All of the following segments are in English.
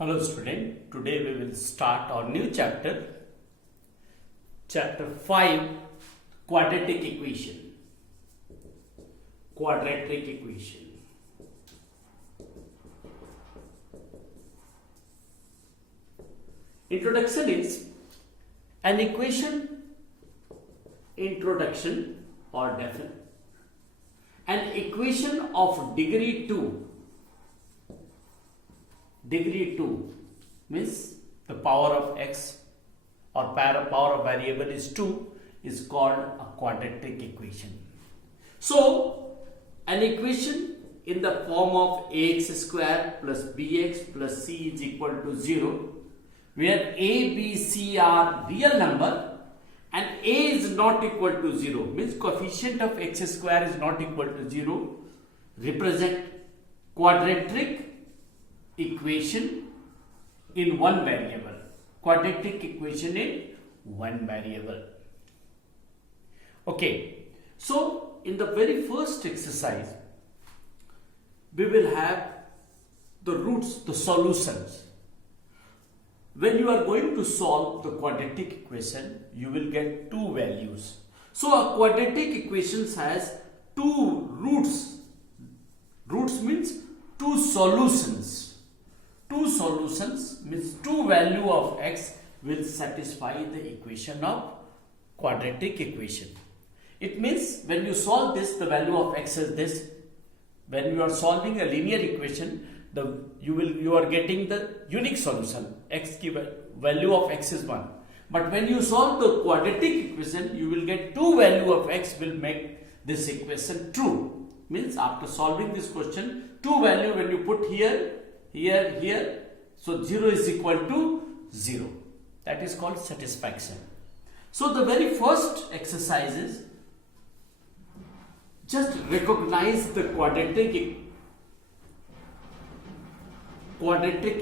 Hello student, today we will start our new chapter, chapter 5, quadratic equation. Quadratic equation. Introduction is an equation, introduction or definition. An equation of degree 2 means the power of x or power of variable is 2 is called a quadratic equation. So an equation in the form of ax square plus bx plus c is equal to 0, where a, b, c are real number and a is not equal to 0, means coefficient of x square is not equal to 0, represent quadratic equation in one variable. Quadratic equation in one variable. Okay, so in the very first exercise we will have the roots, the solutions. When you are going to solve the quadratic equation, you will get two values. So a quadratic equation has two roots. Roots means two solutions. Two solutions means two value of x will satisfy the equation of quadratic equation. It means when you solve this, the value of x is this. When you are solving a linear equation, you are getting the unique solution. X की value of x is 1. But when you solve the quadratic equation, you will get two value of x will make this equation true. Means after solving this question, two value when you put here, so 0 is equal to 0. That is called satisfaction. So the very first exercise is just recognize the quadratic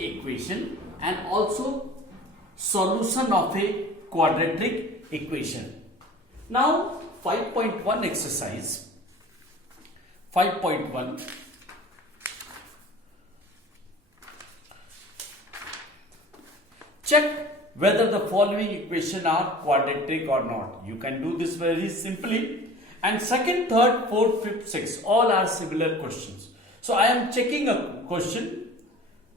equation and also solution of a quadratic equation. Now 5.1 exercise. 5.1. Check whether the following equation are quadratic or not. You can do this very simply. And second, third, fourth, fifth, sixth, all are similar questions. So I am checking a question,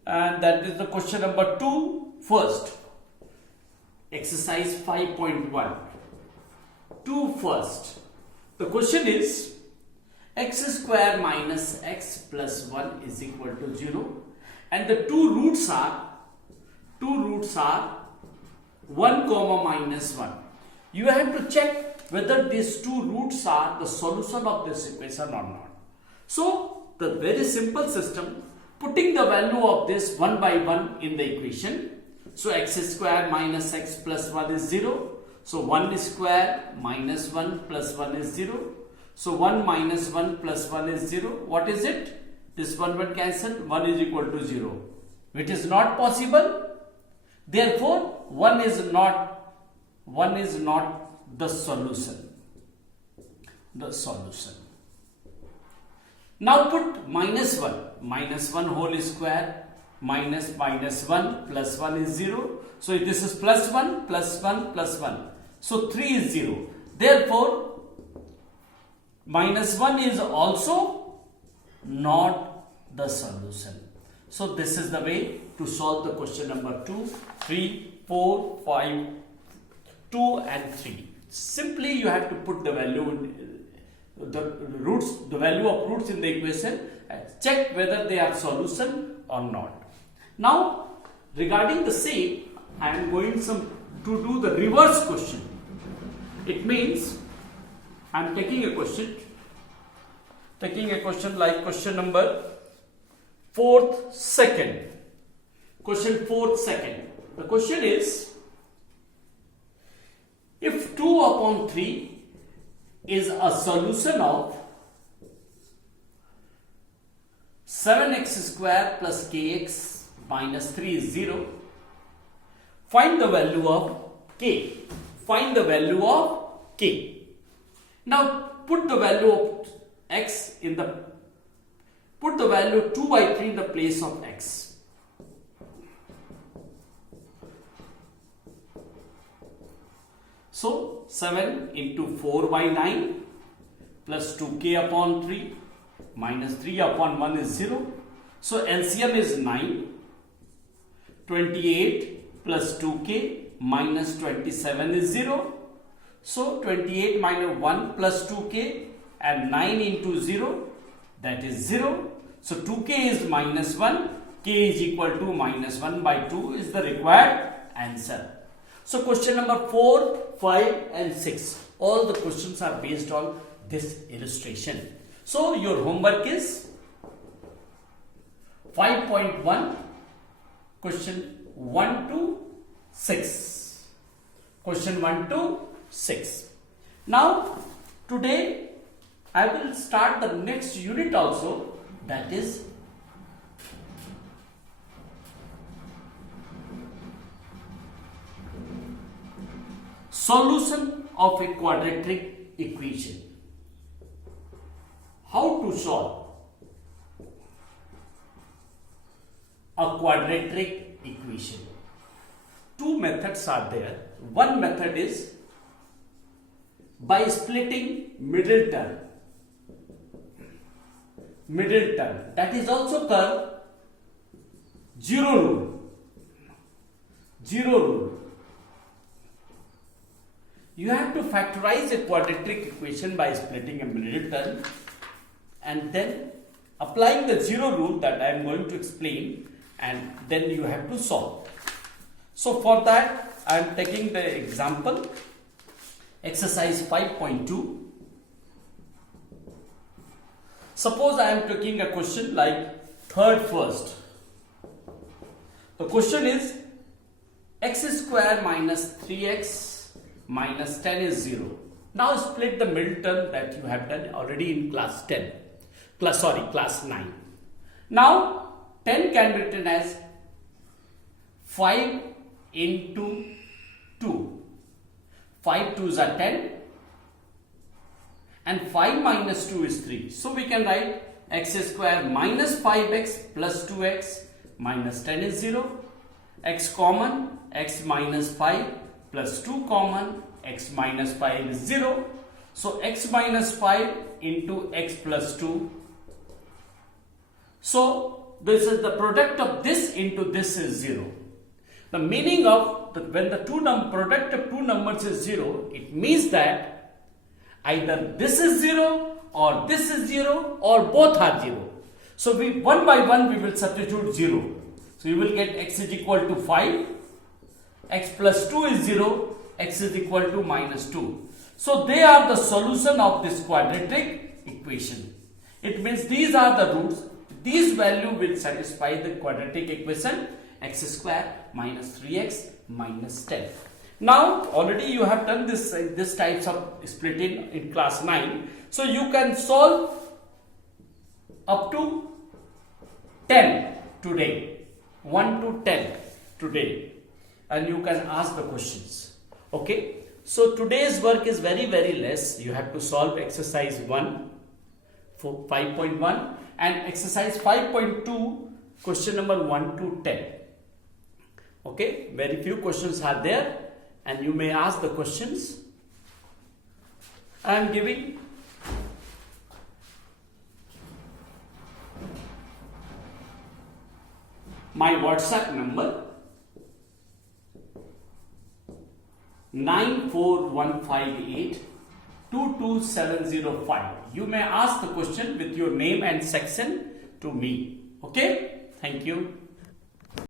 and that is the question number 2 first. Exercise 5.1. 2 first. The question is x square minus x plus 1 is equal to 0, and the two roots are 1 comma minus 1. You have to check whether these two roots are the solution of this equation or not. So the very simple system, putting the value of this one by one in the equation. So x square minus x plus 1 is 0. So 1 square minus 1 plus 1 is 0. So 1 minus 1 plus 1 is 0. What is it? This one cancelled. 1 is equal to 0. It is not possible. Therefore, 1 is not the solution. Now put minus 1. Minus 1 whole square minus 1 plus 1 is 0. So this is plus 1 plus 1 plus 1. So 3 is 0. Therefore, minus 1 is also not the solution. So this is the way to solve the question number 2, 3, 4, 5, 2 and 3. Simply you have to put the value, the value of roots in the equation, check whether they are solution or not. Now regarding the same, I am going to do the reverse question. It means I am taking a question like question number 4th second. Question 4th second. The question is, if 2 upon 3 is a solution of 7x square plus kx minus 3 is 0, find the value of k. Find the value of k. Now put the value of x in the Put the value 2 by 3 in the place of x. So 7 into 4 by 9 plus 2k upon 3 minus 3 upon 1 is 0. So LCM is 9. 28 plus 2k minus 27 is 0. So 28 minus 1 plus 2k and 9 into 0, that is 0. So 2k is minus 1, k is equal to minus 1 by 2 is the required answer. So question number 4, 5 and 6, all the questions are based on this illustration. So your homework is 5.1, question 1 to 6. Question 1 to 6. Now today I will start the next unit also, that is solution of a quadratic equation. How to solve a quadratic equation? Two methods are there. One method is by splitting middle term. Middle term, that is also called zero rule. Zero rule. You have to factorize a quadratic equation by splitting a middle term and then applying the zero rule that I am going to explain, and then you have to solve. So for that I am taking the example exercise 5.2. Suppose I am taking a question like third first. The question is x square minus 3x minus 10 is 0. Now split the middle term that you have done already in class 9. Now 10 can be written as 5 into 2. 5 2s are 10 and 5 minus 2 is 3. So we can write x square minus 5x plus 2x minus 10 is 0. X common, x minus 5 plus 2 common, x minus 5 is 0. So x minus 5 into x plus 2. So this is the product of this into this is 0. The meaning of when the product of two numbers is 0, it means that either this is 0 or this is 0 or both are 0. So we one by one we will substitute 0. So you will get x is equal to 5, x plus 2 is 0, x is equal to minus 2. So they are the solution of this quadratic equation. It means these are the roots. These value will satisfy the quadratic equation x square minus 3x minus 10. Now already you have done this types of splitting in class 9. So you can solve up to 10 today. 1 to 10 today. And you can ask the questions. Okay. So today's work is very less. You have to solve exercise 1 for 5.1 and exercise 5.2 question number 1 to 10. Okay. Very few questions are there and you may ask the questions. I am giving my WhatsApp number 94158 22705. You may ask the question with your name and section to me. Okay. Thank you.